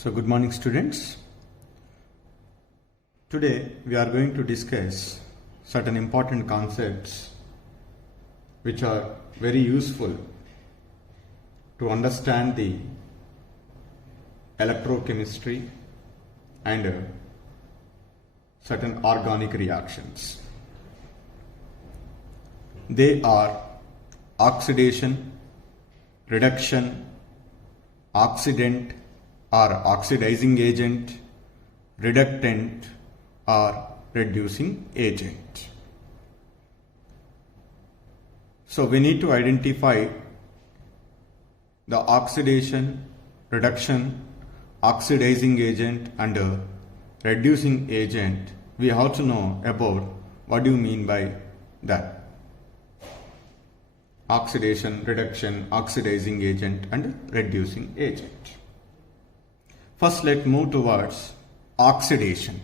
So good morning students. Today we are going to discuss certain important concepts which are very useful to understand the electrochemistry and certain organic reactions. They are oxidation, reduction, oxidant or oxidizing agent, reductant or reducing agent. So we need to identify the oxidation, reduction, oxidizing agent and reducing agent. We have to know about what do you mean by that. Oxidation, reduction, oxidizing agent and reducing agent. First, let's move towards oxidation.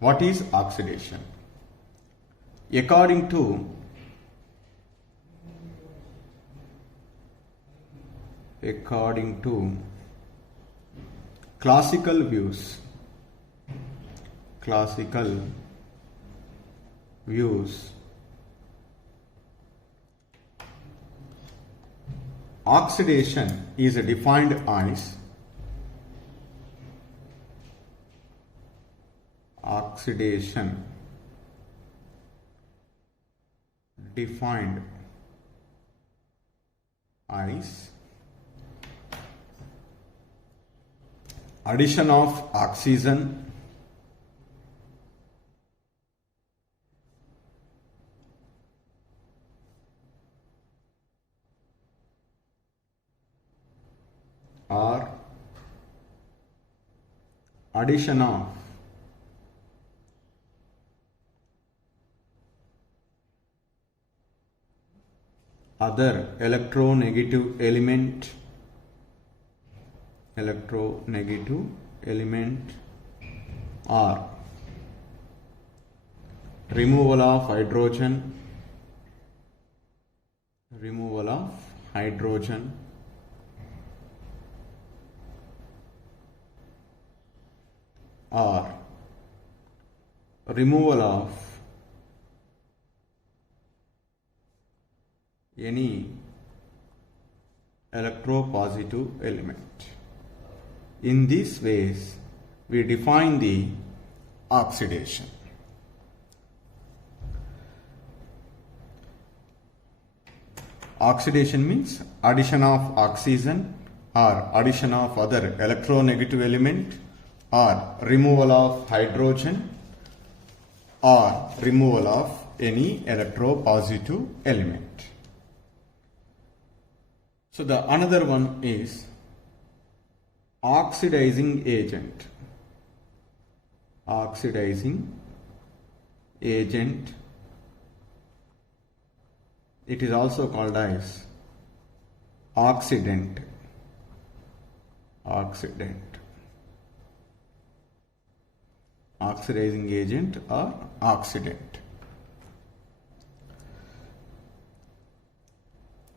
What is oxidation? According to classical views, oxidation is defined as addition of oxygen or addition of other electronegative element or removal of hydrogen or removal of any electropositive element. In these ways, we define the oxidation. Oxidation means addition of oxygen or addition of other electronegative element or removal of hydrogen or removal of any electropositive element. So the another one is oxidizing agent. It is also called as oxidant. Oxidizing agent or oxidant.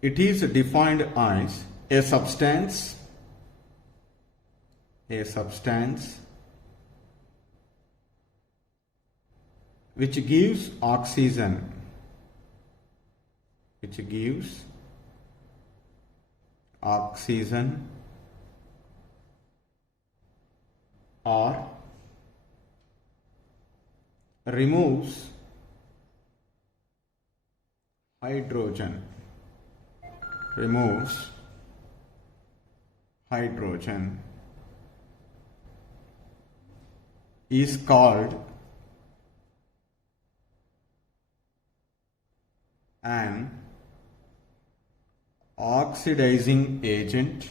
It is defined as a substance which gives oxygen or removes hydrogen is called an oxidizing agent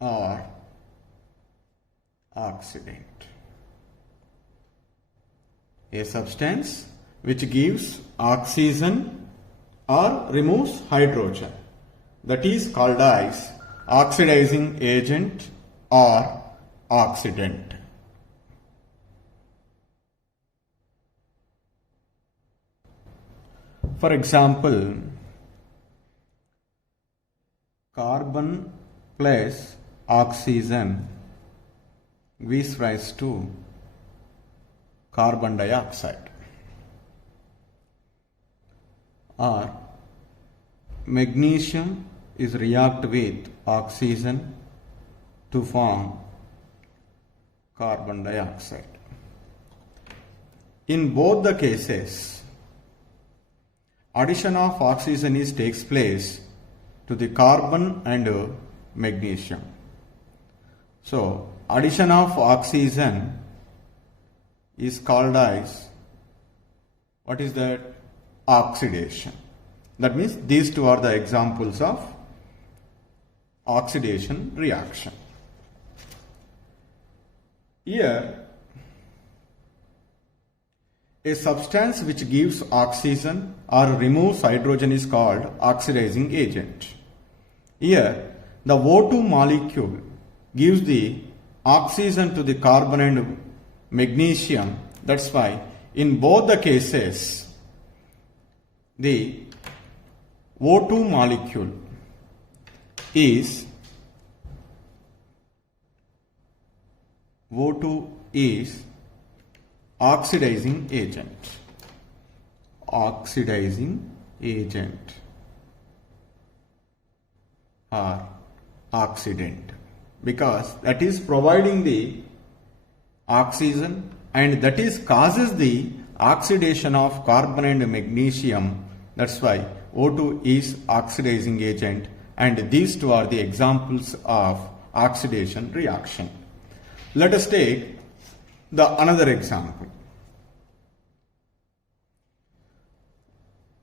or oxidant. A substance which gives oxygen or removes hydrogen, that is called as oxidizing agent or oxidant. For example, carbon plus oxygen gives rise to carbon dioxide, or magnesium is react with oxygen to form carbon dioxide. In both the cases, addition of oxygen takes place to the carbon and magnesium. So, addition of oxygen is called as, what is that? Oxidation. That means these two are the examples of oxidation reaction. Here, a substance which gives oxygen or removes hydrogen is called oxidizing agent. Here, the O2 molecule gives the oxygen to the carbon and magnesium. That's why in both the cases, the O2 molecule is oxidizing agent. Oxidizing agent or oxidant, because that is providing the oxygen and that is causes the oxidation of carbon and magnesium. That's why O2 is oxidizing agent, and these two are the examples of oxidation reaction. Let us take another example.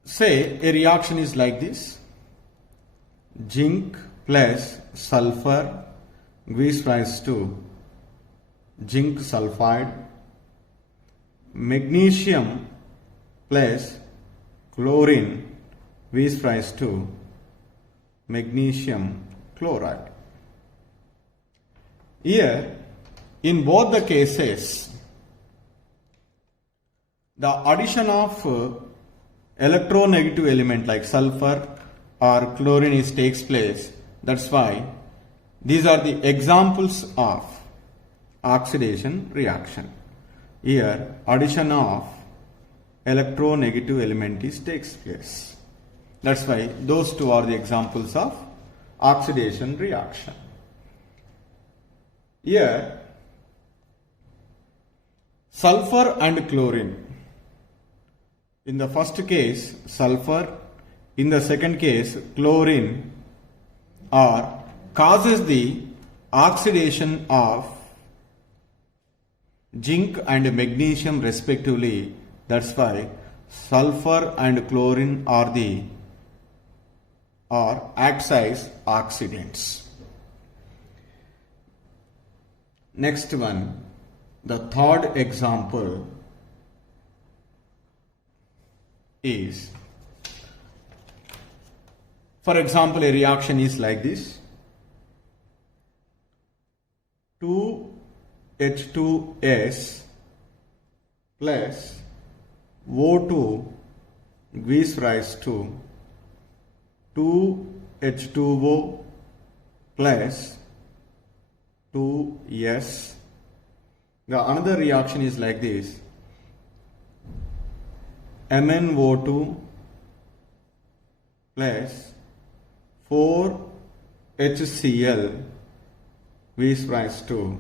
Say a reaction is like this: zinc plus sulfur gives rise to zinc sulfide, magnesium plus chlorine gives rise to magnesium chloride. Here, in both the cases, the addition of electronegative element like sulfur or chlorine takes place. That's why these are the examples of oxidation reaction. Here, addition of electronegative element takes place. That's why those two are the examples of oxidation reaction. Here, sulfur and chlorine. In the first case, sulfur. In the second case, chlorine causes the oxidation of zinc and magnesium respectively. That's why sulfur and chlorine acts as oxidants. Next one, the third example is, for example, a reaction is like this: 2H2S plus O2 gives rise to 2H2O plus 2S. The another reaction is like this: MnO2 plus 4HCl gives rise to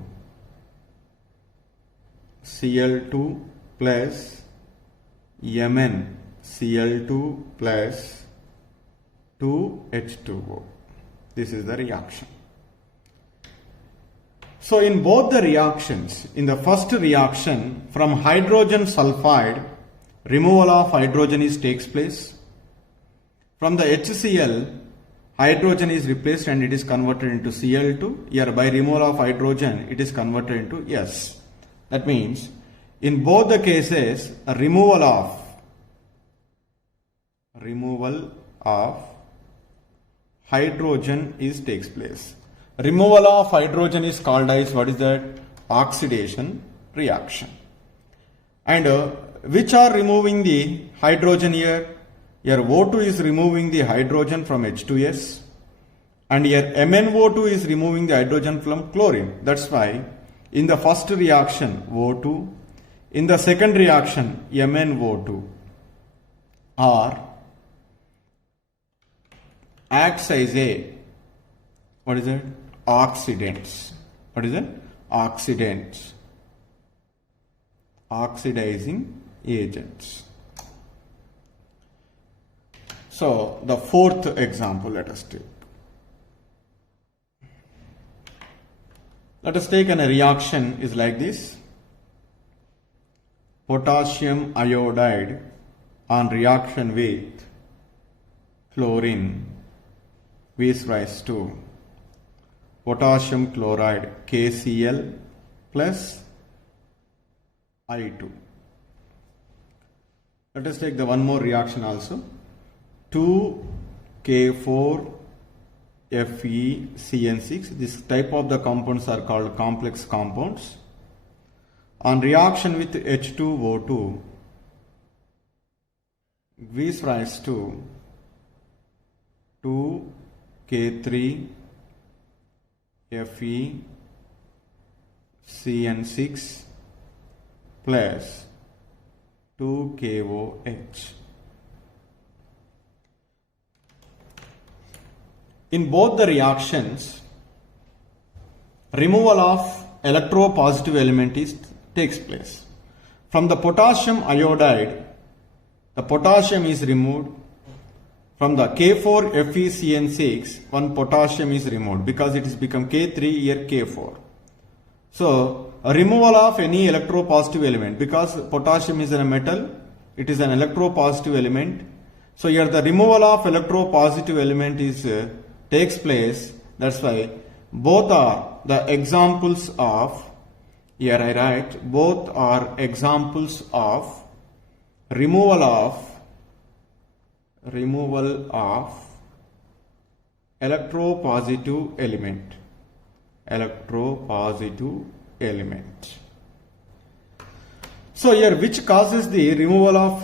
Cl2 plus MnCl2 plus 2H2O. This is the reaction. So in both the reactions, in the first reaction, from hydrogen sulfide, removal of hydrogen takes place. From the HCl, hydrogen is replaced and it is converted into Cl2. Here by removal of hydrogen, it is converted into S. That means in both the cases, a removal of hydrogen takes place. Removal of hydrogen is called as, what is that? Oxidation reaction. And which are removing the hydrogen here? Here O2 is removing the hydrogen from H2S, and here MnO2 is removing the hydrogen from chlorine. That's why in the first reaction O2, in the second reaction MnO2 are acts as a, what is it? Oxidants. What is it? Oxidants. Oxidizing agents. So the fourth example let us take. Let us take a reaction is like this. Potassium iodide on reaction with chlorine gives rise to potassium chloride KCl plus I2. Let us take the one more reaction also. 2K4 FeCN6. This type of the compounds are called complex compounds. On reaction with H2O2 gives rise to 2K3 FeCN6 plus 2KOH. In both the reactions, removal of electropositive element takes place. From the potassium iodide, the potassium is removed. From the K4 FeCN6, one potassium is removed because it has become K3, here K4. So, a removal of any electropositive element, because potassium is a metal, it is an electropositive element. So, here the removal of electropositive element takes place. That's why both are the examples of, here I write, both are examples of removal of electropositive element. So here which causes the removal of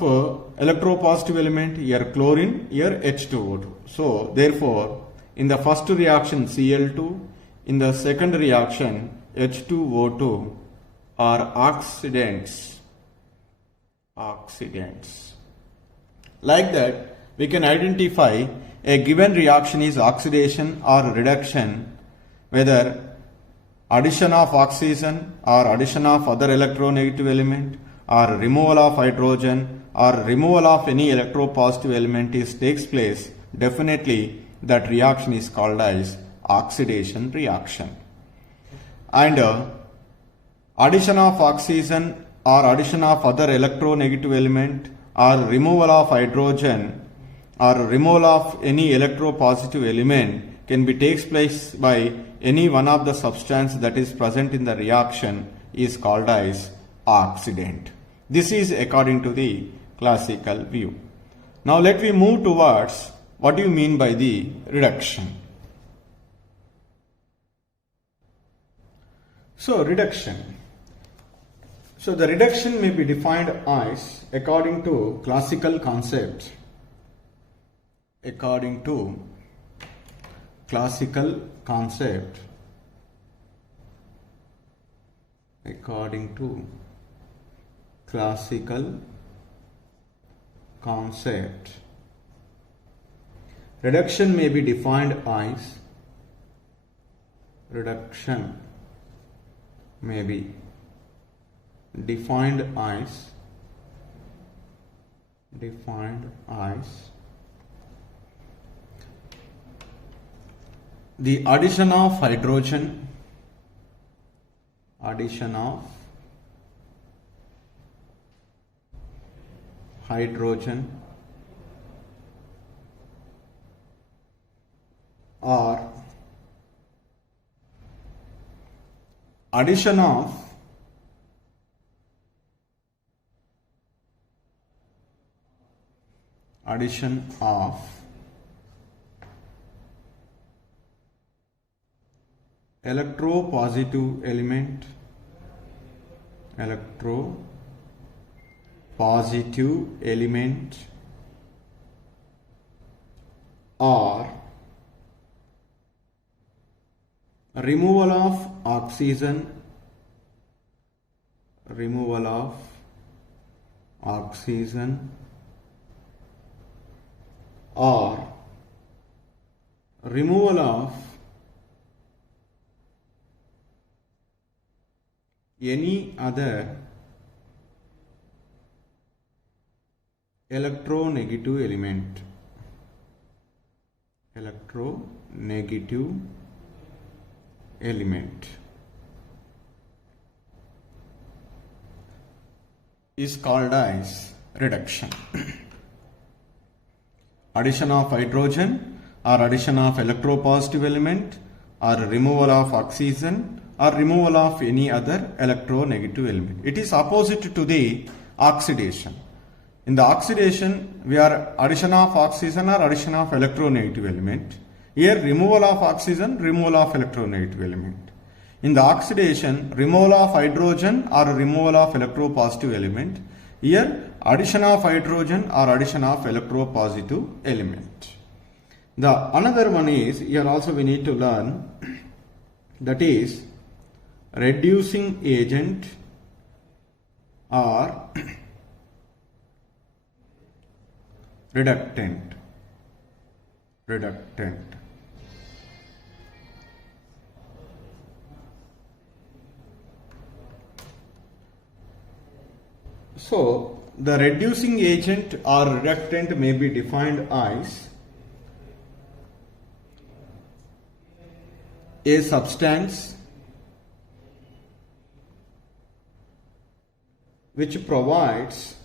electropositive element? Here chlorine, here H2O2. So therefore in the first reaction Cl2, in the second reaction H2O2 are oxidants. Like that we can identify a given reaction is oxidation or reduction, whether addition of oxygen or addition of other electronegative element or removal of hydrogen or removal of any electropositive element takes place. Definitely that reaction is called as oxidation reaction. And addition of oxygen or addition of other electronegative element or removal of hydrogen or removal of any electropositive element can be takes place by any one of the substance that is present in the reaction is called as oxidant. This is according to the classical view. Now let me move towards what do you mean by the reduction. So reduction. So the reduction may be defined as, according to classical concept, according to classical concept, reduction may be defined as, the addition of hydrogen, or addition of electropositive element, or removal of oxygen, removal of oxygen, or removal of any other electronegative element, electronegative element is called as reduction. Addition of hydrogen or addition of electropositive element or removal of oxygen or removal of any other electronegative element. It is opposite to the oxidation. In the oxidation, we are addition of oxygen or addition of electronegative element. Here, removal of oxygen, removal of electronegative element. In the oxidation, removal of hydrogen or removal of electropositive element. Here, addition of hydrogen or addition of electropositive element. The another one is, here also we need to learn, that is reducing agent or reductant. So, the reducing agent or reductant may be defined as a substance which provides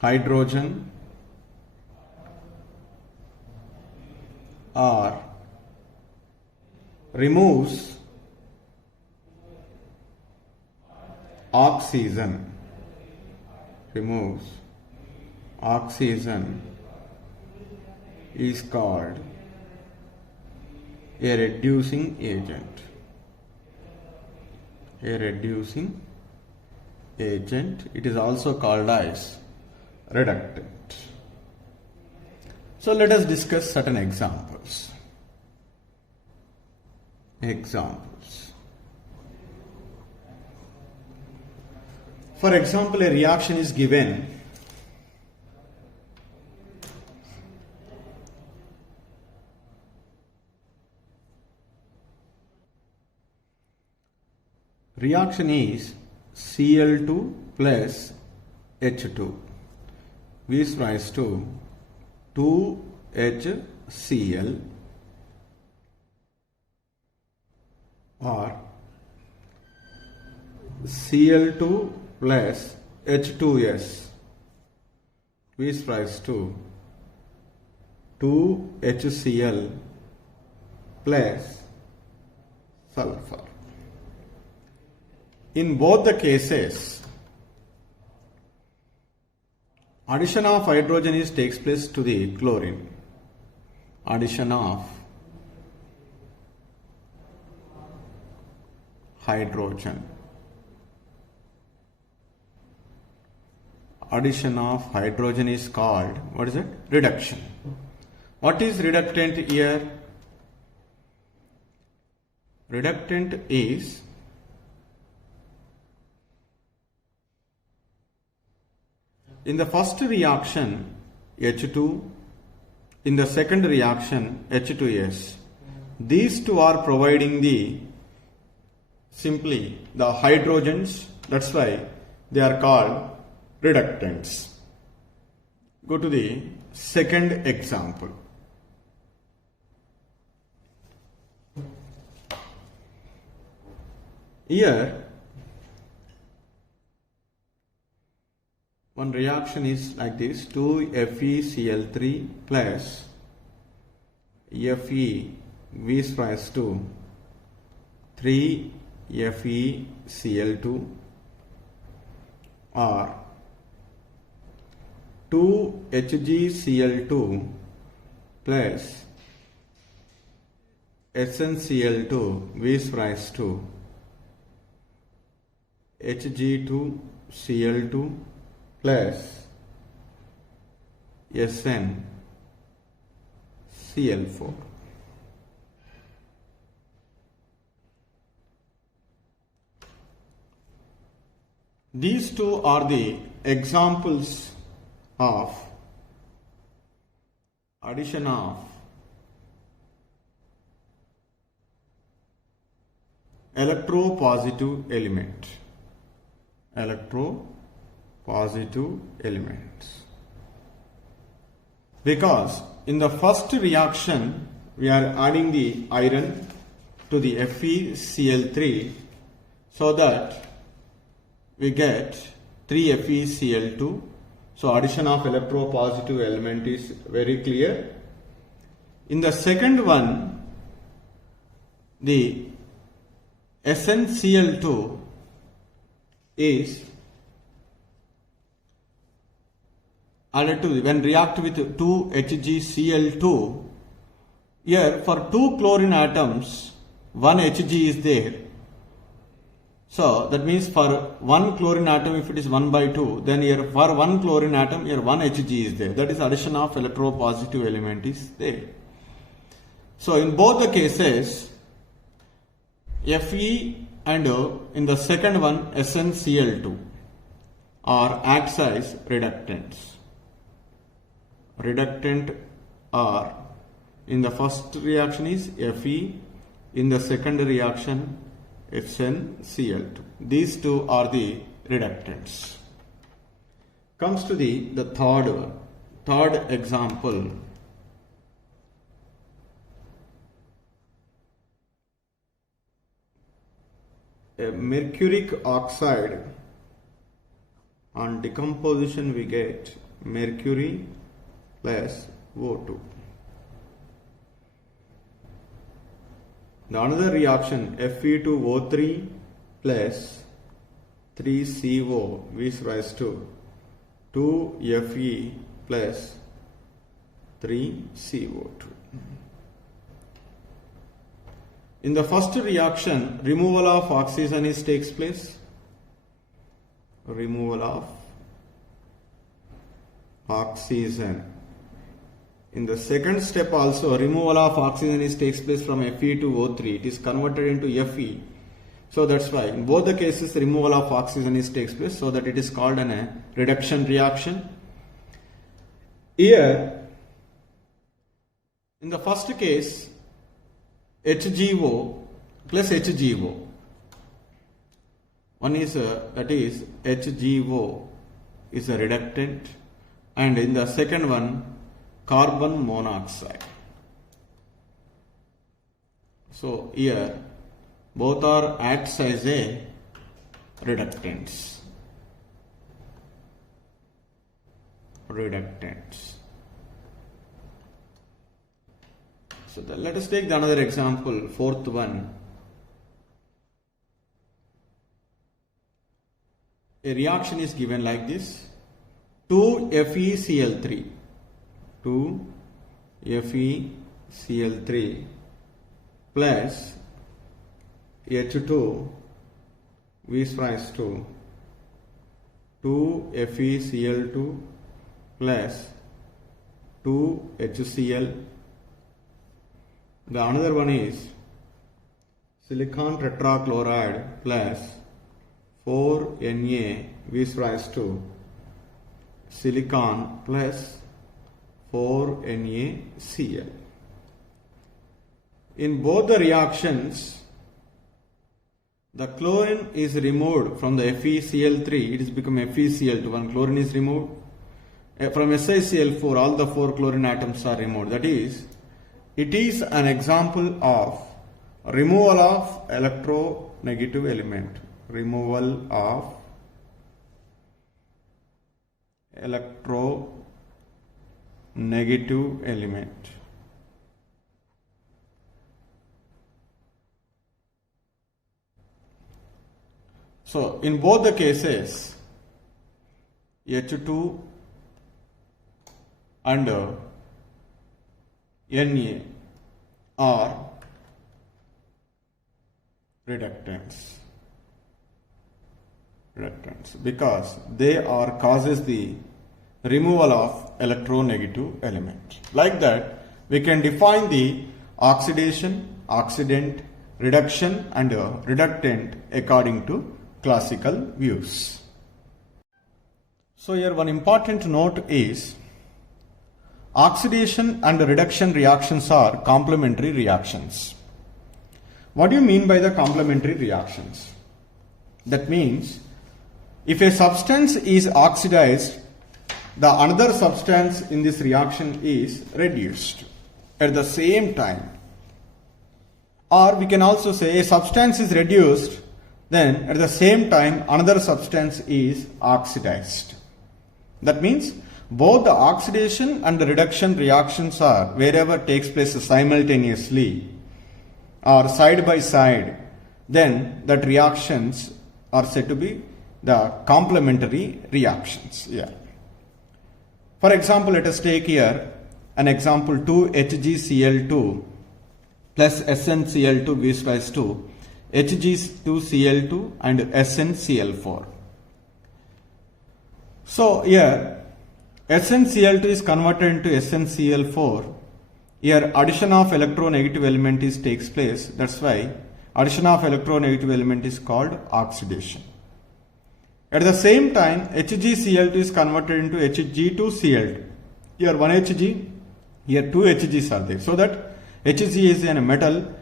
hydrogen or removes oxygen, is called a reducing agent. It is also called as reductant. So let us discuss certain examples. For example, a reaction is given. Reaction is Cl2 plus H2 gives rise to 2HCl or Cl2 plus H2S gives rise to 2HCl plus sulfur. In both the cases, addition of hydrogen takes place to the chlorine. Addition of hydrogen is called, what is it? Reduction. What is reductant here? Reductant is in the first reaction H2, in the second reaction H2S. These two are providing the hydrogens. That's why they are called reductants. Go to the second example. Here one reaction is like this: 2FeCl3 plus Fe gives rise to 3FeCl2 or 2HgCl2 plus SnCl2 gives rise to Hg2Cl2 plus SnCl4. These two are the examples of addition of electropositive elements. Because in the first reaction we are adding the iron to the FeCl3 so that we get 3FeCl2. So addition of electropositive element is very clear. In the second one, the SnCl2 is added to when react with 2HgCl2. Here for 2 chlorine atoms, 1 Hg is there. So that means for 1 chlorine atom, if it is 1 by 2, then here for 1 chlorine atom, here 1 Hg is there. That is addition of electropositive element is there. So in both the cases, Fe and in the second one SnCl2 are acts as reductants. Reductant are in the first reaction is Fe, in the second reaction SnCl2. These two are the reductants. Comes to the third example. A mercuric oxide, on decomposition we get mercury plus O2. The another reaction Fe2O3 plus 3CO gives rise to 2Fe plus 3CO2. In the first reaction, removal of oxygen takes place. Removal of oxygen. In the second step also, removal of oxygen takes place from Fe to O3. It is converted into Fe. So that's why in both the cases removal of oxygen takes place, so that it is called a reduction reaction. Here, in the first case, HgO plus HgO. One is that is HgO is a reductant, and in the second one carbon monoxide. So here both are acts as a reductants. So let us take another example, fourth one. A reaction is given like this: 2FeCl3 plus H2 gives rise to 2FeCl2 plus 2HCl. The another one is silicon tetrachloride plus 4Na gives rise to silicon plus 4NaCl. In both the reactions, the chlorine is removed from the FeCl3, it has become FeCl2. One chlorine is removed. From SiCl4, all the 4 chlorine atoms are removed. That is, it is an example of removal of electronegative element. Removal of electronegative element. So in both the cases, H2 and Na are reductants. reductants because they are causes the removal of electronegative element. Like that, we can define the oxidation, oxidant, reduction and reductant according to classical views. So here one important note is oxidation and reduction reactions are complementary reactions. What do you mean by the complementary reactions? That means if a substance is oxidized, the another substance in this reaction is reduced at the same time. Or we can also say a substance is reduced, then at the same time another substance is oxidized. That means both the oxidation and the reduction reactions are wherever takes place simultaneously or side by side, then that reactions are said to be the complementary reactions. Yeah. For example, let us take here an example 2HgCl2 plus SnCl2 gives rise to Hg2Cl2 and SnCl4. So here SnCl2 is converted into SnCl4. Here addition of electronegative element takes place. That's why addition of electronegative element is called oxidation. At the same time, HgCl2 is converted into Hg2Cl2. Here 1 Hg, here 2 Hgs are there. So that Hg is a metal.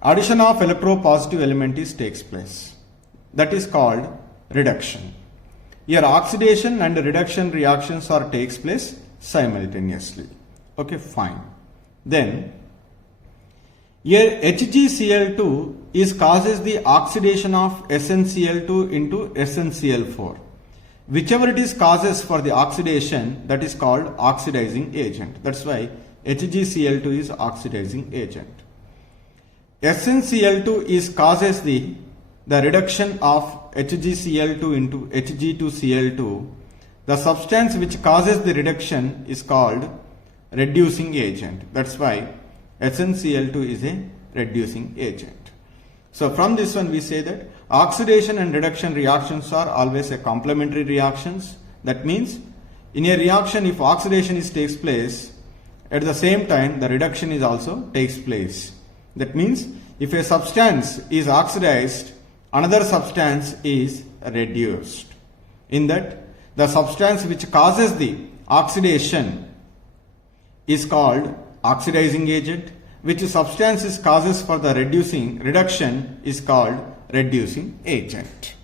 Addition of electropositive element takes place. That is called reduction. Here oxidation and reduction reactions are takes place simultaneously. Okay, fine. Then here HgCl2 is causes the oxidation of SnCl2 into SnCl4. Whichever it is causes for the oxidation, that is called oxidizing agent. That's why HgCl2 is oxidizing agent. SnCl2 is causes the reduction of HgCl2 into Hg2Cl2. The substance which causes the reduction is called reducing agent. That's why SnCl2 is a reducing agent. So from this one we say that oxidation and reduction reactions are always a complementary reactions. That means in a reaction if oxidation takes place, at the same time the reduction is also takes place. That means if a substance is oxidized, another substance is reduced. In that the substance which causes the oxidation is called oxidizing agent, which substance is causes for the reduction is called reducing agent.